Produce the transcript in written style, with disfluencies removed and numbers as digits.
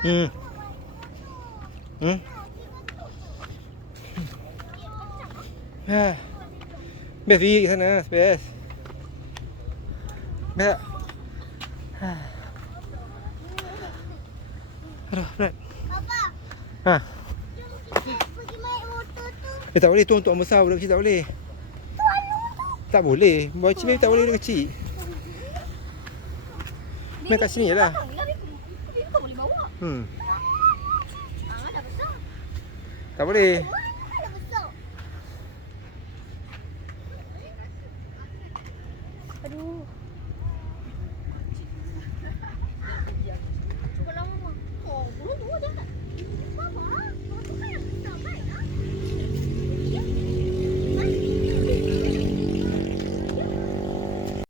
Hmm. Hmm. Ah. Best pergi ke sana, best. Best tak? Aduh, berat. Papa, Ha. jom kita pergi naik motor tu. Tak boleh tu untuk orang besar, budak kecil tak boleh. Tu anu tu. Tak boleh. Boy kecil tak boleh, budak kecil. Main kat sini je lah. Bibi kau boleh bawa. Hmm. Dah besar. Tak boleh. Dah besar. Aduh.